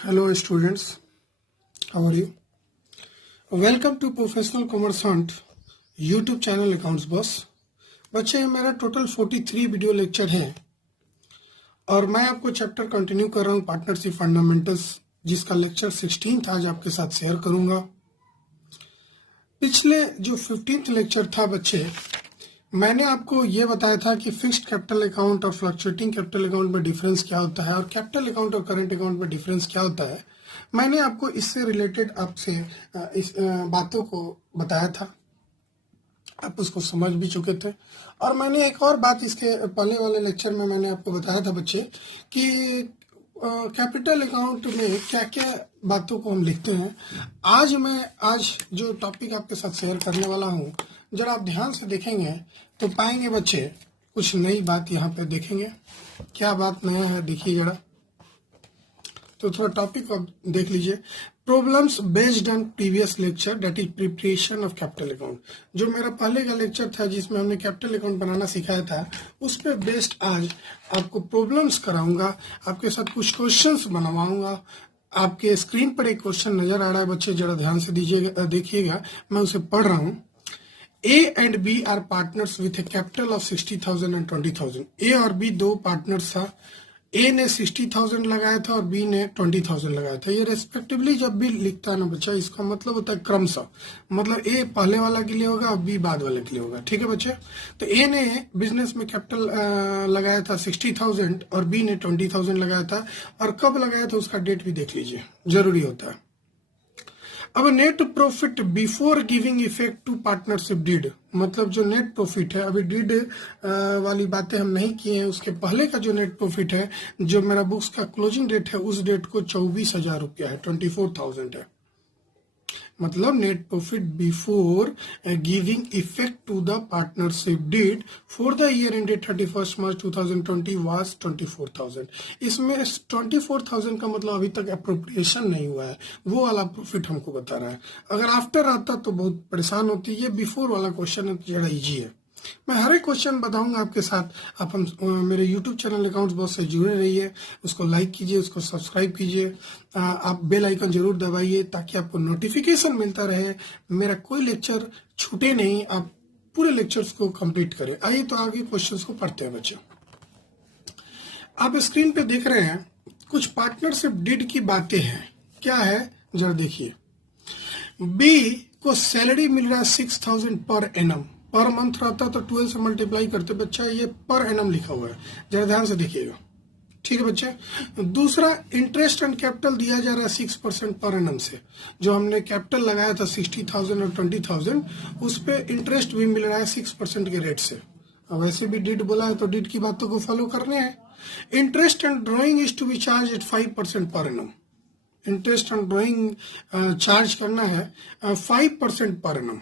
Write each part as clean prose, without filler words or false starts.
Hello students, how are you? Welcome to Professional Commerce Hunt YouTube channel accounts boss. बच्चे मेरा total 43 video lecture है और मैं आपको चैप्टर कंटिन्यू कर रहा हूँ पार्टनरशिप फंडामेंटल्स, जिसका लेक्चर 16 आज आपके साथ शेयर करूंगा। पिछले जो 15th लेक्चर था बच्चे, मैंने आपको ये बताया था कि फिक्स्ड कैपिटल अकाउंट और फ्लक्चुएटिंग कैपिटल अकाउंट में डिफरेंस क्या होता है और कैपिटल अकाउंट और करंट अकाउंट में डिफरेंस क्या होता है। मैंने आपको इससे रिलेटेड आपसे इस बातों को बताया था, आप उसको समझ भी चुके थे। और मैंने एक और बात इसके पहले वाले लेक्चर में मैंने आपको बताया था बच्चे कि कैपिटल अकाउंट में क्या क्या बातों को हम लिखते हैं। आज जो टॉपिक आपके साथ शेयर करने वाला हूँ, जरा आप ध्यान से देखेंगे तो पाएंगे बच्चे कुछ नई बात यहाँ पे देखेंगे। क्या बात नया है देखिए जरा, तो थोड़ा टॉपिक आप देख लीजिए। Problems based on previous lecture, that is preparation of capital account. जो मेरा पहले का लेक्चर था जिसमें हमने कैपिटल अकाउंट बनाना सिखाया था, उस पर बेस्ड आज आपको प्रॉब्लम्स कराऊंगा, आपके साथ कुछ क्वेश्चंस बनवाऊंगा। आपके स्क्रीन पर एक क्वेश्चन नजर आ रहा है बच्चे, जरा ध्यान से दीजिएगा, देखिएगा, मैं उसे पढ़ रहा हूँ। A and B are partners with a capital of 60,000 and 20,000। A और B दो पार्टनर्स था। A ने 60,000 लगाया था और B ने 20,000 लगाया था। ये रेस्पेक्टिवली जब भी लिखता है ना बच्चा, इसका मतलब होता है क्रमशः, मतलब A पहले वाला के लिए होगा और B बाद वाले के लिए होगा। ठीक है बच्चे, तो A ने बिजनेस में कैपिटल लगाया था 60,000 और B ने 20,000 लगाया था, और कब लगाया था उसका डेट भी देख लीजिए, जरूरी होता है। अब net profit before giving effect to partnership deed, मतलब जो नेट प्रॉफिट है, अभी डीड वाली बातें हम नहीं किए हैं, उसके पहले का जो नेट प्रॉफिट है, जो मेरा बुक्स का क्लोजिंग डेट है, उस डेट को 24,000 रुपया है, 24,000 है। मतलब net profit before giving effect to the partnership deed for the year ended 31 March 2020 was 24,000। इसमें 24,000 का मतलब अभी तक अप्रोप्रिएशन नहीं हुआ है, वो वाला प्रॉफिट हमको बता रहा है। अगर आफ्टर आता तो बहुत परेशान होती है। ये बिफोर वाला क्वेश्चन है तो जरा इजी है। मैं हर एक क्वेश्चन बताऊंगा आपके साथ। आप मेरे YouTube चैनल अकाउंट्स बॉस से जुड़े रहिए, उसको लाइक कीजिए, उसको सब्सक्राइब कीजिए, आप बेल आइकन जरूर दबाइए ताकि आपको नोटिफिकेशन मिलता रहे, मेरा कोई लेक्चर छूटे नहीं, आप पूरे लेक्चर्स को कंप्लीट करें। आइए तो आगे क्वेश्चंस को पढ़ते हैं बच्चे। आप स्क्रीन पे देख रहे हैं कुछ पार्टनरशिप डीड की बातें हैं। क्या है जरा देखिए। बी को सैलरी मिल रहा है 6,000 पर एनम, पर मंथ रहता तो 12 से मल्टीप्लाई करते बच्चा, ये पर एनम लिखा हुआ है, जरा ध्यान से देखिएगा। ठीक है बच्चे। दूसरा, इंटरेस्ट एंड कैपिटल दिया जा रहा है 6% पर एनम से। जो हमने कैपिटल लगाया था 60,000 और 20,000, उस पे इंटरेस्ट भी मिल रहा है 6% के रेट से। अब वैसे भी डीड बोला है तो डीड की बातों को फॉलो करने हैं। Interest and drawing is to be charge at 5% per annum. Interest and drawing charge करना है 5% पर एनम।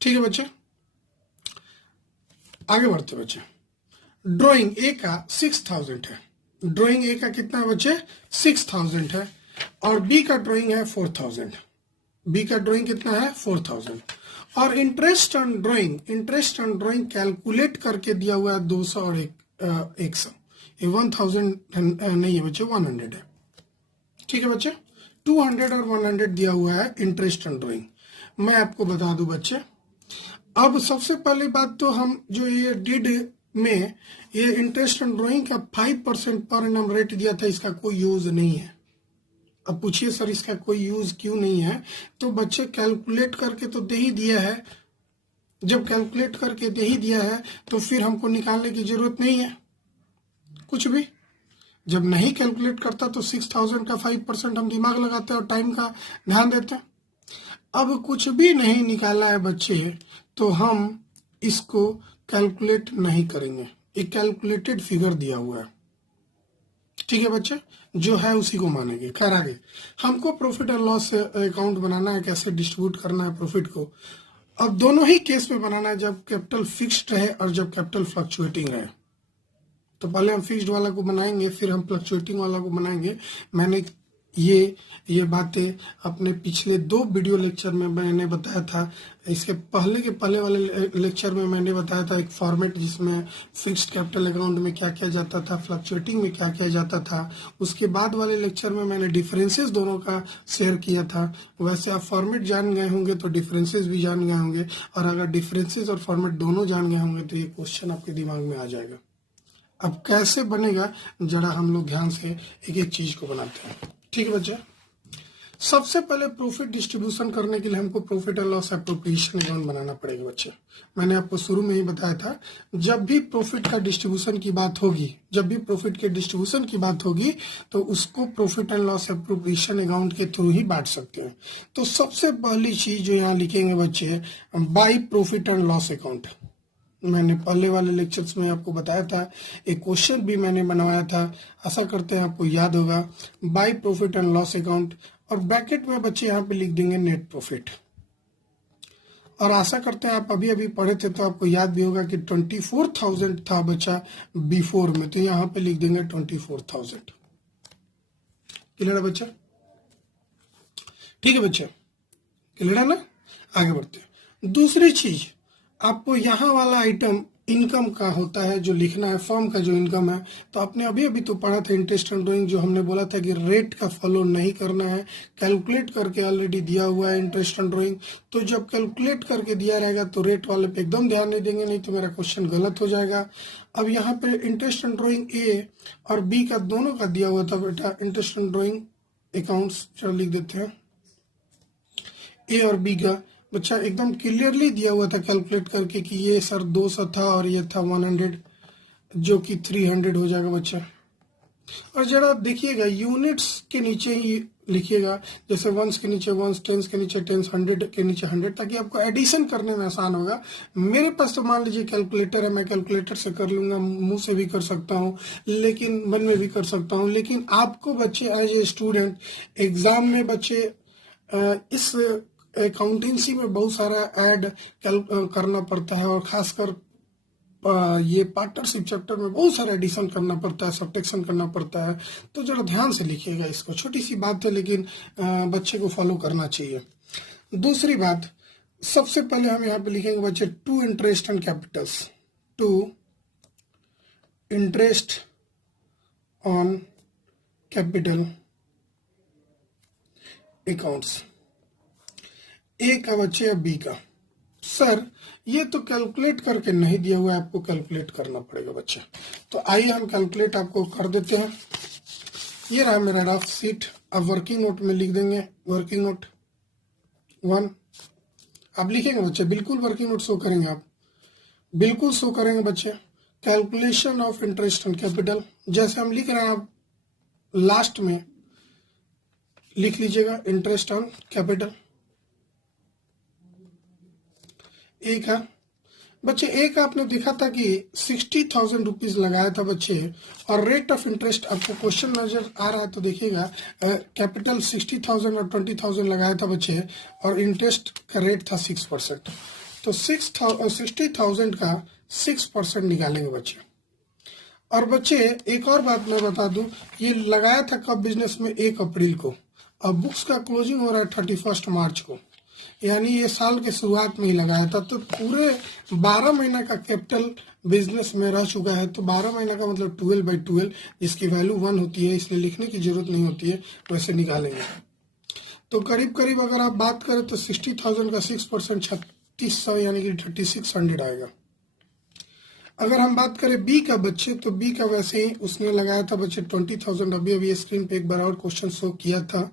ठीक है बच्चे, आगे बढ़ते बच्चे। ड्राइंग ए का 6,000 है। ड्राइंग ए का कितना है बच्चे? 6,000 है। और बी का ड्राइंग है 4,000। बी का ड्राइंग कितना है? 4,000। और इंटरेस्ट ऑन ड्राइंग कैलकुलेट करके दिया हुआ है 200 और 100। ये 1,000 नहीं है बच्चे, 100 है। ठीक है बच्चे, 200 और 100 दिया हुआ है इंटरेस्ट ऑन ड्राइंग। मैं आपको बता दूं बच्चे, अब सबसे पहली बात तो हम जो ये डीड में ये इंटरेस्ट ऑन ड्राइंग का 5% पर एनम रेट दिया था, इसका कोई यूज नहीं है। अब पूछिए सर इसका कोई यूज क्यों नहीं है, तो बच्चे कैलकुलेट करके तो दे ही दिया है। जब कैलकुलेट करके दे ही दिया है तो फिर हमको निकालने की जरूरत नहीं है कुछ भी। जब नहीं कैलकुलेट करता तो 6,000 का 5% हम दिमाग लगाते हैं और टाइम का ध्यान देते हैं। अब कुछ भी नहीं निकाला है बच्चे तो हम इसको कैलकुलेट नहीं करेंगे, एक कैलकुलेटेड फिगर दिया हुआ है। ठीक है बच्चे, जो है उसी को मानेंगे। खैर आगे हमको प्रॉफिट एंड लॉस अकाउंट बनाना है, कैसे डिस्ट्रीब्यूट करना है प्रॉफिट को। अब दोनों ही केस में बनाना है, जब कैपिटल फिक्स्ड रहे और जब कैपिटल फ्लक्चुएटिंग रहे। तो पहले हम फिक्स्ड वाला को बनाएंगे, फिर हम फ्लक्चुएटिंग वाला को बनाएंगे। मैंने ये बातें अपने पिछले 2 वीडियो लेक्चर में मैंने बताया था। इसके पहले के पहले वाले लेक्चर में मैंने बताया था एक फॉर्मेट जिसमें फिक्स्ड कैपिटल अकाउंट में क्या किया जाता था, फ्लक्चुएटिंग में क्या किया जाता था। उसके बाद वाले लेक्चर में मैंने डिफरेंसेस दोनों का शेयर किया था। वैसे आप फॉर्मेट जान गए होंगे तो डिफरेंसेस भी जान गए होंगे, और अगर डिफरेंसेस और फॉर्मेट दोनों जान गए होंगे तो ये क्वेश्चन आपके दिमाग में आ जाएगा। अब कैसे बनेगा, जरा हम लोग ध्यान से एक एक चीज को बनाते हैं। ठीक है बच्चे, सबसे पहले प्रॉफिट डिस्ट्रीब्यूशन करने के लिए हमको profit and loss appropriation account बनाना पड़ेगा बच्चे। मैंने आपको शुरू में ही बताया था, जब भी प्रॉफिट का डिस्ट्रीब्यूशन की बात होगी, जब भी प्रॉफिट के डिस्ट्रीब्यूशन की बात होगी तो उसको profit and loss appropriation account के थ्रू ही बांट सकते हैं। तो सबसे पहली चीज जो यहाँ लिखेंगे बच्चे, by profit and loss account. मैंने पहले वाले लेक्चर्स में आपको बताया था, एक क्वेश्चन भी मैंने बनवाया था, आशा करते हैं आपको याद होगा। By profit and loss account, और ब्रैकेट में बच्चे यहाँ पे लिख देंगे नेट प्रॉफिट। और आशा करते हैं आप अभी अभी पढ़े थे तो आपको याद भी होगा कि 24,000 था बच्चा बिफोर में, तो यहाँ पे लिख देंगे 24,000। क्लियर है बच्चा? ठीक है बच्चे, क्लियर है ना? आगे बढ़ते हैं। दूसरी चीज, आपको यहाँ वाला आइटम इनकम का होता है जो लिखना है, फर्म का जो इनकम है। तो आपने अभी अभी तो पढ़ा था इंटरेस्ट एंड ड्राइंग, जो हमने बोला था कि रेट का फॉलो नहीं करना है, कैलकुलेट करके ऑलरेडी दिया हुआ है इंटरेस्ट एंड ड्राइंग। तो जब कैलकुलेट करके दिया रहेगा तो रेट वाले पे एकदम ध्यान नहीं देंगे, नहीं तो मेरा क्वेश्चन गलत हो जाएगा। अब यहाँ पे इंटरेस्ट एंड ड्राइंग ए और बी का दोनों का दिया हुआ था बेटा। इंटरेस्ट एंड ड्राइंग अकाउंट्स चलो लिख देते हैं, ए और बी का बच्चा एकदम क्लियरली दिया हुआ था कैलकुलेट करके कि ये सर 200 था और ये था 100, जो कि 300 हो जाएगा बच्चा। और जरा देखिएगा यूनिट्स के नीचे ही लिखिएगा, जैसे वंस के नीचे वंस, टेंस के नीचे टेंस, 100 के नीचे 100, ताकि आपको एडिशन करने में आसान होगा। मेरे पास तो मान लीजिए कैलकुलेटर है, मैं कैलकुलेटर से कर लूंगा, मुंह से भी कर सकता हूँ, लेकिन मन में भी कर सकता हूँ। लेकिन आपको बच्चे एज ए स्टूडेंट एग्जाम में बच्चे इस अकाउंटेंसी में बहुत सारा ऐड करना पड़ता है, और खासकर ये पार्टनरशिप चैप्टर में बहुत सारा एडिशन करना पड़ता है, सब्ट्रैक्शन करना पड़ता है। तो जरा ध्यान से लिखिएगा इसको, छोटी सी बात है लेकिन बच्चे को फॉलो करना चाहिए। दूसरी बात, सबसे पहले हम यहाँ पे लिखेंगे बच्चे to interest and capitals, to interest on capital accounts, A का बच्चे या बी का। सर ये तो कैलकुलेट करके नहीं दिया हुआ है, आपको कैलकुलेट करना पड़ेगा बच्चे। तो आइए हम कैलकुलेट आपको कर देते हैं। ये रहा मेरा रफ सीट। अब वर्किंग नोट में लिख देंगे, वर्किंग नोट 1 आप लिखेंगे बच्चे, बिल्कुल वर्किंग नोट शो करेंगे, आप बिल्कुल शो करेंगे बच्चे। Calculation of interest and capital, जैसे हम लिख रहे हैं आप लास्ट में लिख लीजिएगा इंटरेस्ट ऑन कैपिटल। एक है बच्चे, एक आपने देखा था कि 60,000 रुपीज लगाया था बच्चे, और रेट ऑफ इंटरेस्ट आपको क्वेश्चन नजर आ रहा है तो देखिएगा, कैपिटल 60,000 और 20,000 लगाया था बच्चे, और इंटरेस्ट का रेट था 6%। तो 60,000 का 6% निकालेंगे बच्चे। और बच्चे एक और बात मैं बता दूं, ये लगाया था कब बिजनेस में, 1 अप्रैल को, और बुक्स का क्लोजिंग हो रहा है 31 मार्च को, यानी ये साल के शुरुआत में ही लगाया था। तो पूरे 12 महीना का कैपिटल बिजनेस में रह चुका है। तो 12 महीना का मतलब 12/12, जिसकी वैल्यू 1 होती है, इसलिए लिखने की जरूरत नहीं होती है, वैसे निकालेंगे। तो करीब करीब अगर आप बात करें तो 60,000 का 6% 3600 यानी कि 3600 आएगा। अगर हम बात करें बी का बच्चे, तो बी का वैसे ही उसने लगाया था बच्चे 20,000, अभी अभी स्क्रीन पे एक बार और क्वेश्चन शो किया था,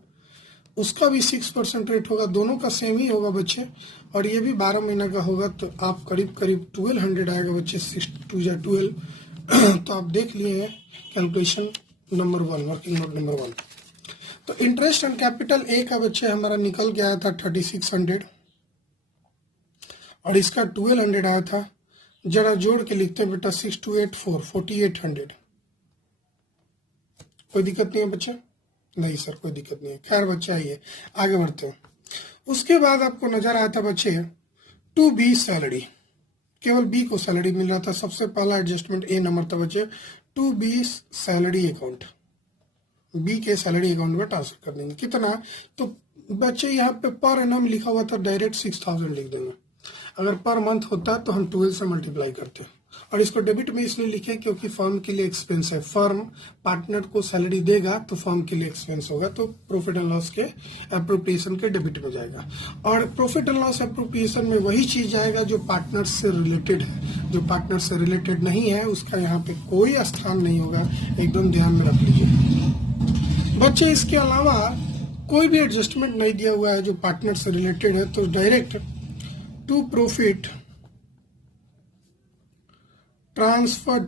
उसका भी 6% रेट होगा, दोनों का सेम ही होगा बच्चे, और ये भी 12 महीना का होगा। तो आप करीब करीब 1200 आएगा बच्चे, 6 2 या 12। तो आप देख लिए calculation number 1, working note number 1। तो इंटरेस्ट एंड कैपिटल ए का बच्चे हमारा निकल के आया था 3600, और इसका 1200 आया था। जरा जोड़ के लिखते हैं बेटा, 6284 4800। कोई दिक्कत नहीं है बच्चे? नहीं सर कोई दिक्कत नहीं है। खैर बच्चे आइए आगे बढ़ते हैं। उसके बाद आपको नजर आया था बच्चे टू बी सैलरी, केवल बी को सैलरी मिल रहा था। सबसे पहला एडजस्टमेंट ए नंबर था बच्चे, to B salary account. B के सैलरी अकाउंट में ट्रांसफर कर देंगे। कितना? तो बच्चे यहाँ पे पर एनम लिखा हुआ था, डायरेक्ट 6000 लिख देंगे। अगर पर मंथ होता तो हम 12 से मल्टीप्लाई करते, और इसको डेबिट में इसलिए लिखे क्योंकि फर्म के लिए एक्सपेंस है। फर्म पार्टनर को सैलरी देगा तो फर्म के लिए एक्सपेंस होगा, तो प्रॉफिट एंड लॉस के अप्रोप्रिएशन के डेबिट में जाएगा। और प्रॉफिट एंड लॉस अप्रोप्रिएशन में वही चीज जाएगा जो पार्टनर से रिलेटेड है। जो पार्टनर से रिलेटेड नहीं है उसका यहाँ पे कोई स्थान नहीं होगा, एकदम ध्यान में रख लीजिए बच्चे। इसके अलावा कोई भी एडजस्टमेंट नहीं दिया हुआ है जो पार्टनर से रिलेटेड है, तो direct to profit transfer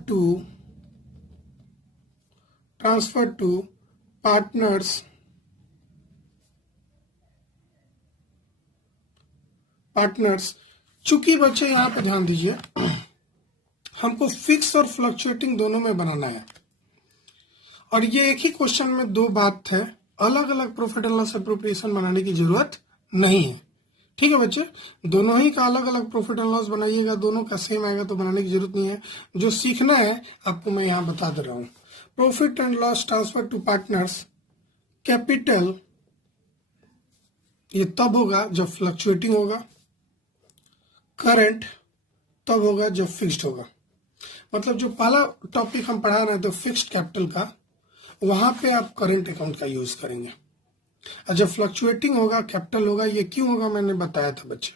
to partners चूंकि बच्चे यहाँ पे ध्यान दीजिए, हमको फिक्स और फ्लक्चुएटिंग दोनों में बनाना है, और ये एक ही क्वेश्चन में दो बात है, अलग अलग प्रॉफिट एंड लॉस एप्रोप्रिएशन बनाने की जरूरत नहीं है। ठीक है बच्चे, दोनों ही का अलग अलग प्रॉफिट एंड लॉस बनाइएगा, दोनों का सेम आएगा तो बनाने की जरूरत नहीं है। जो सीखना है आपको मैं यहाँ बता दे रहा हूँ। Profit and loss transfer to partners, capital ये तब होगा जब फ्लक्चुएटिंग होगा, करंट तब होगा जब फिक्स्ड होगा। मतलब जो पहला टॉपिक हम पढ़ा रहे थे फिक्स्ड कैपिटल का, वहां पे आप करंट अकाउंट का यूज करेंगे, और जब फ्लक्चुएटिंग होगा कैपिटल होगा। ये क्यों होगा मैंने बताया था बच्चे।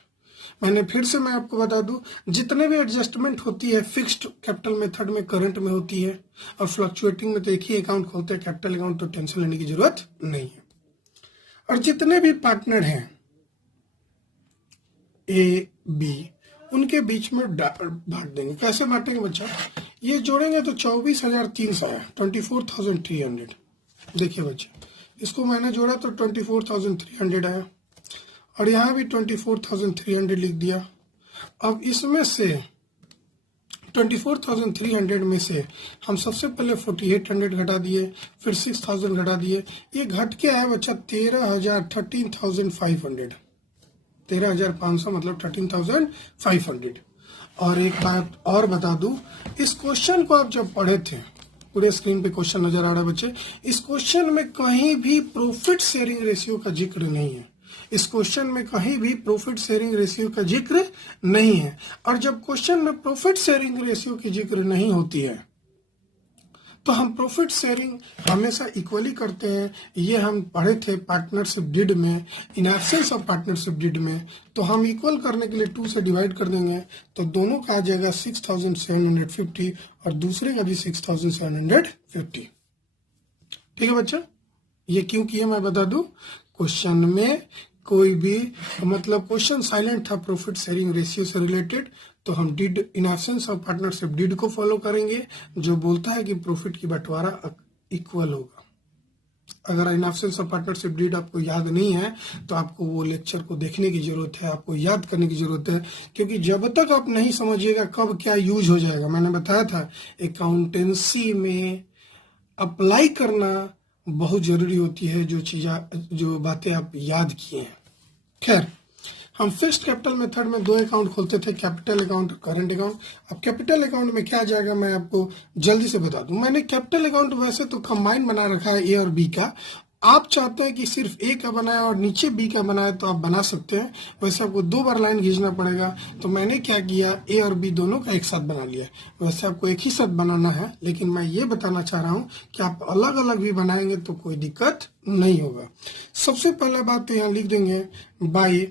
मैंने फिर से मैं आपको बता दूं, जितने भी एडजस्टमेंट होती है फिक्स्ड कैपिटल मेथड में करंट में होती है, और फ्लक्चुएटिंग में तो एक ही अकाउंट खोलते हैं कैपिटल अकाउंट, तो टेंशन लेने की जरूरत नहीं है। और जितने भी पार्टनर हैं ए बी, उनके बीच में बांट देंगे। कैसे बांटेंगे बच्चा? ये जोड़ेंगे तो 24,300 है, 24,300। देखिए बच्चे, इसको मैंने जोड़ा तो 24,300 आया, और यहाँ भी 24,300 लिख दिया। अब इसमें से 24,300 में से हम सबसे पहले 4,800 घटा दिए, फिर 6,000 घटा दिए। ये घट के आया बच्चा 13,500, 13,500 मतलब 13,500। और एक बात और बता दूं, इस क्वेश्चन को आप जब पढ़े थे, पूरे स्क्रीन पे क्वेश्चन नजर आ रहा है बच्चे, इस क्वेश्चन में कहीं भी प्रॉफिट शेयरिंग रेशियो का जिक्र नहीं है। इस क्वेश्चन में कहीं भी प्रॉफिट शेयरिंग रेशियो का जिक्र नहीं है। और जब क्वेश्चन में प्रॉफिट शेयरिंग रेशियो की जिक्र नहीं होती है तो हम प्रॉफिट शेयरिंग हमेशा इक्वली करते हैं। ये हम पढ़े थे पार्टनरशिप डीड में, in absence of partnership deed में। तो हम इक्वल करने के लिए 2 से डिवाइड कर देंगे, तो दोनों का आ जाएगा 6,750 और दूसरे का भी 6,750। ठीक है बच्चा, ये क्यों किया मैं बता दूं। क्वेश्चन में कोई भी मतलब क्वेश्चन साइलेंट था प्रॉफिट शेयरिंग रेशियो से रिलेटेड, तो हम deed in absence of partnership deed को फॉलो करेंगे, जो बोलता है कि प्रॉफिट की बंटवारा इक्वल होगा। अगर in absence of partnership deed आपको याद नहीं है तो आपको वो लेक्चर को देखने की जरूरत है, आपको याद करने की जरूरत है, क्योंकि जब तक आप नहीं समझिएगा कब क्या यूज हो जाएगा। मैंने बताया था अकाउंटेंसी में अप्लाई करना बहुत जरूरी होती है, जो बातें आप याद किए हैं। खैर, हम फिक्स्ड कैपिटल मेथड में 2 अकाउंट खोलते थे, कैपिटल अकाउंट और करंट अकाउंट। अब कैपिटल अकाउंट में क्या जाएगा मैं आपको जल्दी से बता दूं। मैंने कैपिटल अकाउंट वैसे तो कंबाइन बना रखा है ए और बी का। आप चाहते हैं कि सिर्फ ए का बनाए और नीचे बी का बनाए तो आप बना सकते हैं, वैसे आपको 2 बार लाइन खींचना पड़ेगा। तो मैंने क्या किया, ए और बी दोनों का एक साथ बना लिया। वैसे आपको एक ही साथ बनाना है, लेकिन मैं ये बताना चाह रहा हूँ कि आप अलग अलग भी बनाएंगे तो कोई दिक्कत नहीं होगा। सबसे पहला बात तो यहाँ लिख देंगे बाई,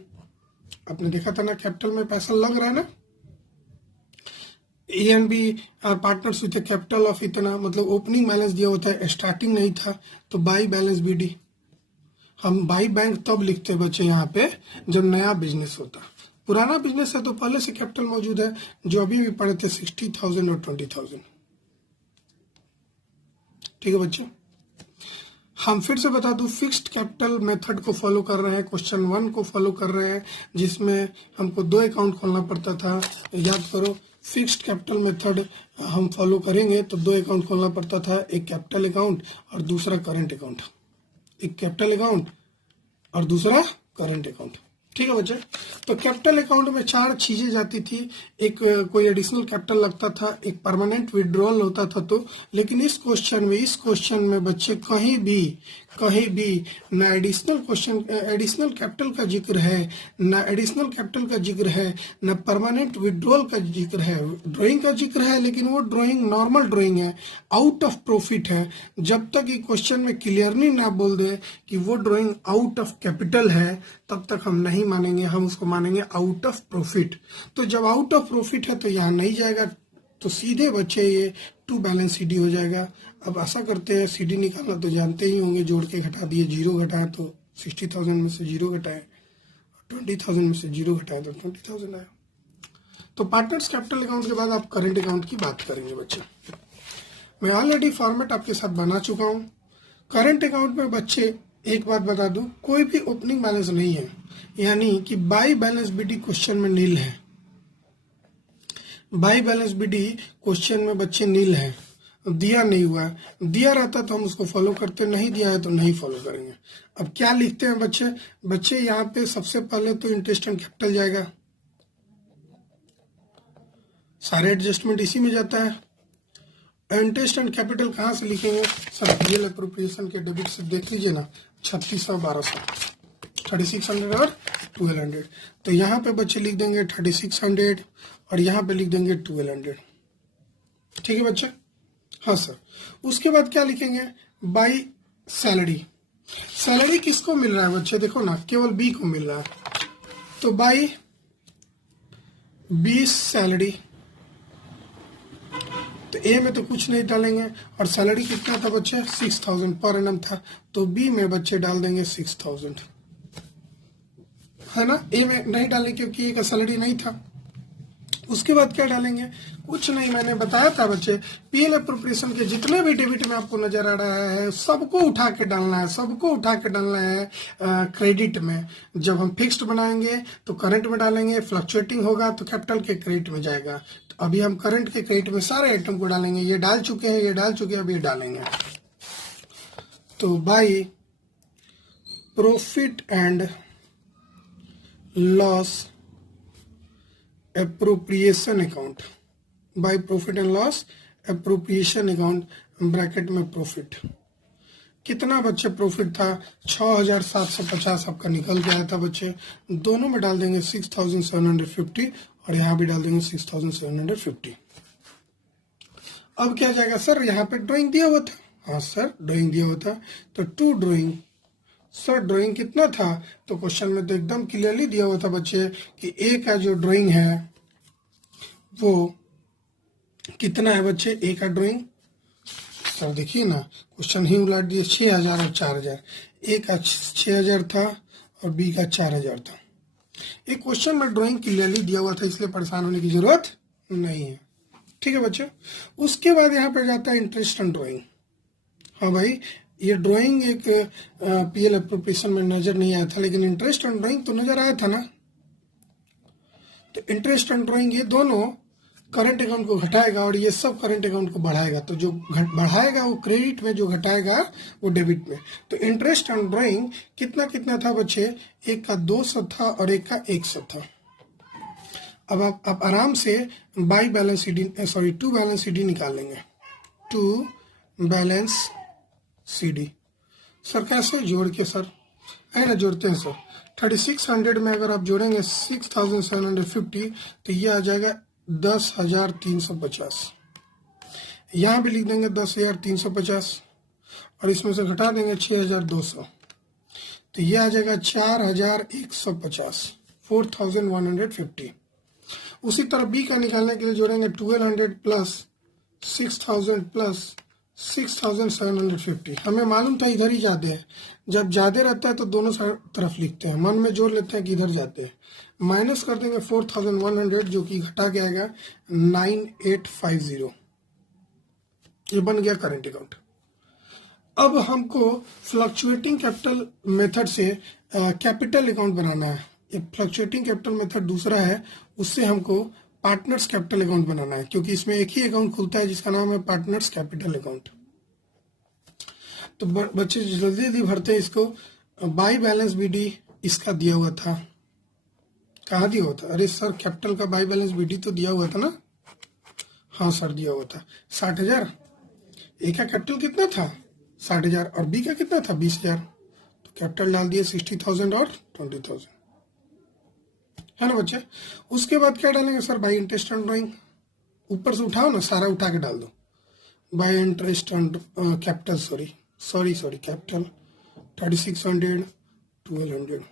आपने देखा था ना कैपिटल में पैसा लग रहा है ना, A and B are partners with capital of इतना, मतलब ओपनिंग बैलेंस दिया होता है, स्टार्टिंग नहीं था, तो बाई बैलेंस बी डी। हम बाई बैंक तब लिखते हैं बच्चे यहाँ पे जब नया बिजनेस होता। पुराना बिजनेस है तो पहले से कैपिटल मौजूद है, जो अभी भी पढ़े थे 60,000 और 20,000। ठीक है बच्चे, हम फिर से बता दूं, फिक्स्ड कैपिटल मेथड को फॉलो कर रहे हैं, क्वेश्चन 1 को फॉलो कर रहे हैं, जिसमें हमको 2 अकाउंट खोलना पड़ता था। याद करो, फिक्स्ड कैपिटल मेथड हम फॉलो करेंगे तो 2 अकाउंट खोलना पड़ता था, एक कैपिटल अकाउंट और दूसरा करंट अकाउंट। एक कैपिटल अकाउंट और दूसरा करंट अकाउंट। ठीक है बच्चे। तो कैपिटल अकाउंट में 4 चीजें जाती थी, एक कोई एडिशनल कैपिटल लगता था, एक परमानेंट विड्रॉल होता था। तो लेकिन इस क्वेश्चन में बच्चे कहीं भी ना एडिशनल कैपिटल का जिक्र है, ना एडिशनल कैपिटल का जिक्र है, ना परमानेंट विड्रॉल का जिक्र है। ड्राइंग का जिक्र है लेकिन वो ड्राइंग नॉर्मल ड्राइंग है, आउट ऑफ प्रॉफिट है। जब तक ये क्वेश्चन में क्लियरली ना बोल दे कि वो ड्राइंग आउट ऑफ कैपिटल है तब तक हम नहीं मानेंगे, हम उसको मानेंगे आउट ऑफ प्रॉफिट। तो जब आउट ऑफ प्रॉफिट है तो यहाँ नहीं जाएगा, तो सीधे बच्चे ये टू बैलेंस सीडी हो जाएगा। अब ऐसा करते हैं, सीडी निकालना तो जानते ही होंगे, जोड़ के घटा दिए, 0 घटाए तो 60,000 में से 0 घटाए, 20,000 में से 0 घटाए तो 20,000 आया। तो पार्टनर्स कैपिटल अकाउंट के बाद आप करंट अकाउंट की बात करेंगे बच्चे। मैं ऑलरेडी फॉर्मेट आपके साथ बना चुका हूँ। करंट अकाउंट में बच्चे एक बात बता दूं, कोई भी ओपनिंग बैलेंस नहीं है, यानी कि बाई बैलेंस बीडी क्वेश्चन में नील है। बाई बैलेंस बीडी क्वेश्चन में बच्चे नील है, दिया नहीं हुआ है। दिया रहता तो हम उसको फॉलो करते, नहीं दिया है तो नहीं फॉलो करेंगे। अब क्या लिखते हैं बच्चे यहाँ पे सबसे पहले तो इंटरेस्ट एंड कैपिटल जाएगा, सारे एडजस्टमेंट इसी में जाता है। इंटरेस्ट एंड कैपिटल कहाँ से लिखेंगे सर? रियल एप्रोप्रिएशन के डेबिट से देख लीजिए ना, 3600, 1200, 3600 और 1200। तो यहाँ पे बच्चे लिख देंगे 3600 और यहाँ पे लिख देंगे 1200। ठीक है बच्चे? हाँ सर। उसके बाद क्या लिखेंगे? By salary. सैलरी किसको मिल रहा है बच्चे? देखो ना, केवल बी को मिल रहा है, तो बाई बी सैलरी। तो ए में तो कुछ नहीं डालेंगे, और सैलरी कितना था बच्चे? 6000 पर एनम था, तो बी में बच्चे डाल देंगे 6000, है ना। ए में नहीं डालेंगे क्योंकि ए का सैलरी नहीं था। उसके बाद क्या डालेंगे? कुछ नहीं, मैंने बताया था बच्चे, पीएल एप्रोप्रिएशन के जितने भी डेबिट में आपको नजर आ रहा है सबको उठा के डालना है, सबको उठा के डालना है क्रेडिट में। जब हम फिक्स्ड बनाएंगे तो करंट में डालेंगे, फ्लक्चुएटिंग होगा तो कैपिटल के क्रेडिट में जाएगा। तो अभी हम करंट के क्रेडिट में सारे आइटम को डालेंगे, ये डाल चुके हैं, ये डाल चुके हैं, अभी ये डालेंगे। तो by profit and loss appropriation account, by profit and loss appropriation account, bracket में प्रॉफिट। कितना बच्चे प्रॉफिट था? 6750 आपका निकल के आया था बच्चे। दोनों में डाल देंगे 6750 और यहाँ भी डाल देंगे 6750। अब क्या जाएगा सर? यहाँ पे ड्राइंग दिया हुआ था। हाँ सर, ड्राइंग दिया हुआ था, तो टू ड्राइंग। सर ड्राइंग कितना था? तो क्वेश्चन में तो एकदम क्लियरली दिया हुआ था बच्चे कि ए का जो ड्राइंग है वो कितना है बच्चे? ए का ड्राइंग, सर देखिए ना, क्वेश्चन ही उलट दिए, 6000 और 4000। ए का 6000 था और बी का 4000 था। एक क्वेश्चन में ड्राइंग क्लियरली दिया हुआ था, इसलिए परेशान होने की जरूरत नहीं है। ठीक है बच्चे। उसके बाद यहाँ पे जाता है इंटरेस्ट ऑन ड्राइंग। हाँ भाई, ये ड्राइंग एक पीएल एप्रोप्रिएशन में नजर नहीं आया था, लेकिन इंटरेस्ट ऑन ड्राइंग तो नजर आया था ना। तो इंटरेस्ट ऑन ड्राइंग ये दोनों करंट अकाउंट को घटाएगा और ये सब करंट अकाउंट को बढ़ाएगा। तो जो बढ़ाएगा वो क्रेडिट में, जो घटाएगा वो डेबिट में। तो इंटरेस्ट ऑन ड्राइंग कितना कितना था बच्चे? एक का 200 था और एक का 100 था। अब आप आराम से by balance CD, sorry to balance CD निकाल लेंगे। टू बैलेंस सीडी सर कैसे जोड़ के? सर है ना, जोड़ते हैं सर। 3600 में अगर आप जोड़ेंगे 6750 तो ये आ जाएगा 10,350। यहाँ भी लिख देंगे 10,350 और इसमें से घटा देंगे 6,200, तो ये आ जाएगा 4,150, 4,150। उसी तरह बी का निकालने के लिए जोड़ेंगे 1200 प्लस 6000 प्लस 6750। हमें मालूम था इधर ही जाते हैं, जब ज्यादा रहता है तो दोनों तरफ लिखते हैं, मन में जोड़ लेते हैं कि इधर जाते हैं। माइनस कर देंगे 4100 जो कि घटा के आएगा 9850। ये बन गया करंट अकाउंट। अब हमको फ्लक्चुएटिंग कैपिटल मेथड से कैपिटल अकाउंट बनाना है। ये फ्लक्चुएटिंग कैपिटल मेथड दूसरा है, उससे हमको पार्टनर्स कैपिटल अकाउंट बनाना है, क्योंकि इसमें एक ही अकाउंट खुलता है जिसका नाम है पार्टनर्स कैपिटल अकाउंट। तो बच्चे जल्दी जल्दी भरते हैं इसको। बाई बैलेंस बीडी इसका दिया हुआ था कहाँ दिया हुआ था? अरे सर कैपिटल का बाई बैलेंस बीडी तो दिया हुआ था ना? हाँ सर दिया हुआ था 60,000। ए का कैपिटल कितना था? 60,000 और बी का कितना था? 20,000। तो कैपिटल डाल दिए 60,000 और 20,000, है ना बच्चे। उसके बाद क्या डालेंगे sir? By interest and drawing. ऊपर से उठाओ ना, सारा उठा के डाल दो। By interest and capital, sorry capital 3600 1200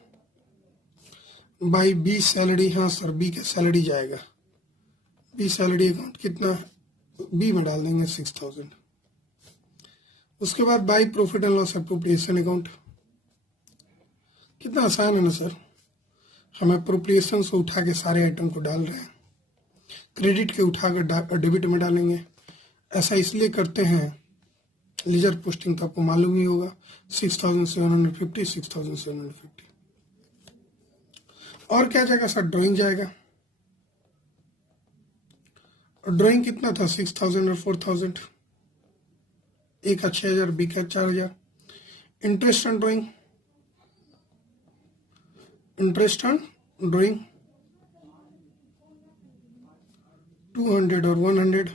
by B salary. हाँ सर बी का सैलरी जाएगा, बी सैलरी अकाउंट कितना? बी में डाल देंगे 6,000। उसके बाद by profit and loss appropriation account. कितना आसान है ना सर, हम अप्रोप्रिएशन से उठा के सारे आइटम को डाल रहे हैं, क्रेडिट के उठा कर डेबिट में डालेंगे। ऐसा इसलिए करते हैं, लीजर पोस्टिंग तो आपको मालूम ही होगा, 6,750 6,750। और क्या जाएगा सर? ड्राइंग जाएगा। ड्राइंग कितना था? 6,000 और 4,000। ए का 6,000, बी का 4,000। Interest and drawing, interest and drawing 200 और 100।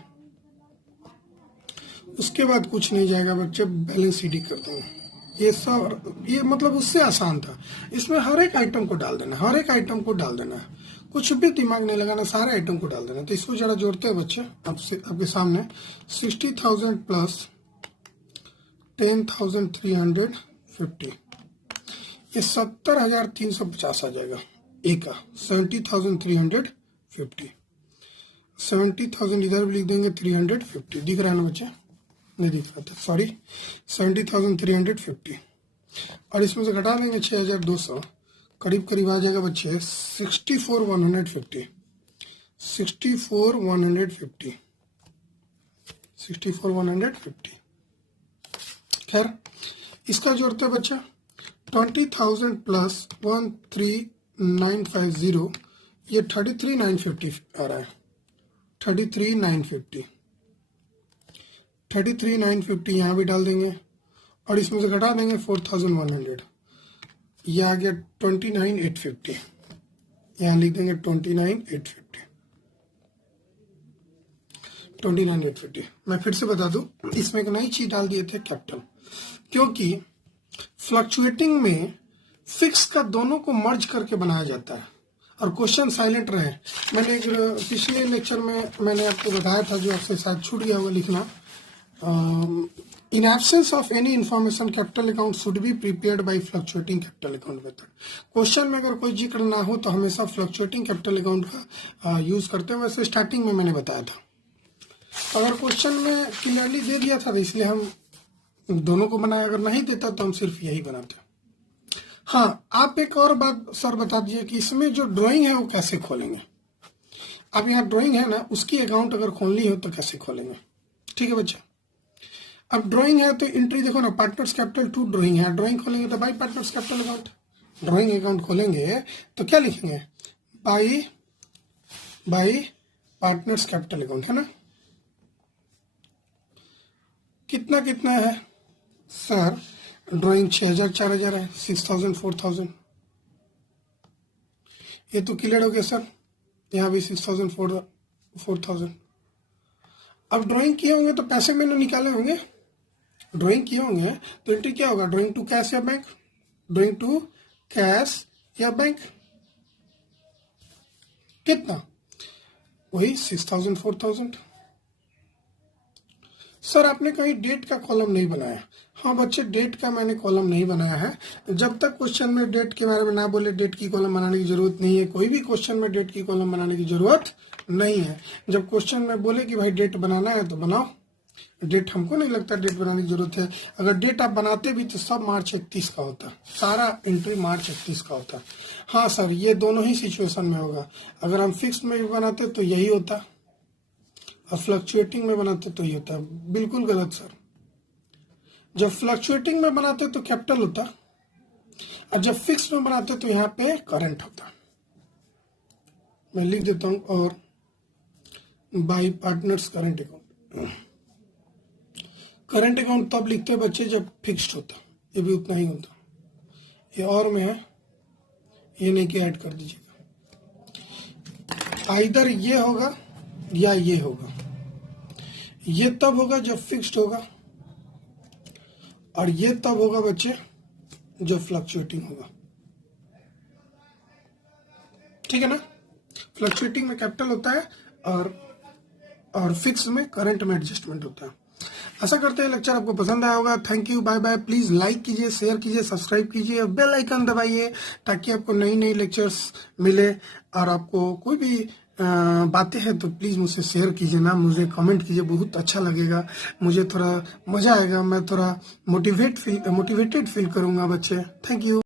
उसके बाद कुछ नहीं जाएगा बच्चे, बैलेंस शीट ही कर देंगे। ये सब, ये मतलब उससे आसान था। इसमें हर एक आइटम को डाल देना, हर एक आइटम को डाल देना, कुछ भी दिमाग नहीं लगाना, सारे आइटम को डाल देना। तो इसको जरा जोड़ते हैं बच्चे आपके सामने। 60,000 प्लस 10,350, ये 70,350 आ जाएगा। ए का 70,350, 70,000 इधर भी लिख देंगे, 350 दिख रहा है ना बच्चे? नहीं दिख रहा था, सॉरी। 70,350 और इसमें से घटा देंगे 6,200, करीब करीब आ जाएगा बच्चे 64,150, 64,150, 64,150। खैर इसका जोड़ते हैं बच्चा, 20,000 प्लस 13,950, ये 33,950 आ रहा है। 33,950, 33,950 यहाँ भी डाल देंगे और इसमें से घटा देंगे 4,100, ये आ गया 29,850, यहाँ लिख देंगे 29,850, 29,850। मैं फिर से बता दूं, इसमें एक नई चीज डाल दिए थे, कैपिटल, क्योंकि फ्लक्चुएटिंग में फिक्स का दोनों को मर्ज करके बनाया जाता है और क्वेश्चन साइलेंट रहे। मैंने पिछले लेक्चर में मैंने आपको बताया था, जो आपसे शायद छूट गया होगा लिखना, इन absence of any information capital account should be prepared by fluctuating capital account method. Question में अगर कोई जिक्र ना हो तो हमेशा फ्लक्चुएटिंग कैपिटल अकाउंट का यूज करते हैं। वैसे स्टार्टिंग में मैंने बताया था, अगर क्वेश्चन में क्लियरली दे दिया था तो इसलिए हम दोनों को बनाया, अगर नहीं देता तो हम सिर्फ यही बनाते। हाँ, आप एक और बात सर बता दीजिए कि इसमें जो ड्राइंग है वो कैसे खोलेंगे। आप यहाँ ड्राइंग है ना, उसकी अकाउंट अगर खोलनी हो तो कैसे खोलेंगे? ठीक है बच्चा, अब ड्राइंग है तो एंट्री देखो ना, पार्टनर्स कैपिटल टू ड्राइंग है, ड्राइंग खोलेंगे तो by partners capital account. Drawing account खोलेंगे तो क्या लिखेंगे? बाई पार्टनर्स कैपिटल अकाउंट, है ना। कितना कितना है सर? ड्राइंग 6,000 4,000 है, 6,000 4,000, ये तो क्लियर हो गया सर। यहाँ भी 6,000 4,000। अब ड्राइंग किए होंगे तो पैसे मैंने निकाले होंगे, ड्राइंग किए होंगे तो एंट्री क्या होगा? ड्राइंग टू कैश या बैंक, ड्राइंग टू कैश या बैंक। कितना? वही 6,000 4,000। सर आपने कहीं डेट का कॉलम नहीं बनाया। हाँ बच्चे, डेट का मैंने कॉलम नहीं बनाया है। जब तक क्वेश्चन में डेट के बारे में ना बोले, डेट की कॉलम बनाने की जरूरत नहीं है। कोई भी क्वेश्चन में डेट की कॉलम बनाने की जरूरत नहीं है। जब क्वेश्चन में बोले कि भाई डेट बनाना है तो बनाओ। डेट हमको नहीं लगता डेट बनाने की जरूरत है। अगर डेट आप बनाते भी तो सब मार्च 31 का होता, सारा एंट्री मार्च 31 का होता। हाँ सर, ये दोनों ही सिचुएशन में होगा। अगर हम फिक्स में भी बनाते तो यही होता और फ्लक्चुएटिंग में बनाते तो ये होता। बिल्कुल गलत सर। जब फ्लक्चुएटिंग में बनाते तो कैपिटल होता और जब फिक्स में बनाते तो यहाँ पे करंट होता। मैं लिख देता हूं, और bye partners current account. Current account तब लिखते हैं बच्चे जब फिक्स्ड होता, ये भी उतना ही होता। ये और में है, ये नहीं कि ऐड कर दीजिएगा। आइदर ये होगा या ये होगा। ये तब होगा जब फिक्स्ड होगा, और ये तब होगा बच्चे जब फ्लक्चुएटिंग होगा। ठीक है ना? फ्लक्चुएटिंग में कैपिटल होता है और फिक्स में करंट में एडजस्टमेंट होता है। आशा करते हैं लेक्चर आपको पसंद आया होगा। Thank you, bye bye. Please like कीजिए, शेयर कीजिए, सब्सक्राइब कीजिए, बेल आइकन दबाइए ताकि आपको नई नई लेक्चर्स मिले। और आपको कोई भी बातें हैं तो प्लीज मुझसे शेयर कीजिए ना, मुझे कमेंट कीजिए, बहुत अच्छा लगेगा, मुझे थोड़ा मजा आएगा, मैं थोड़ा मोटिवेटेड फील करूंगा बच्चे। Thank you.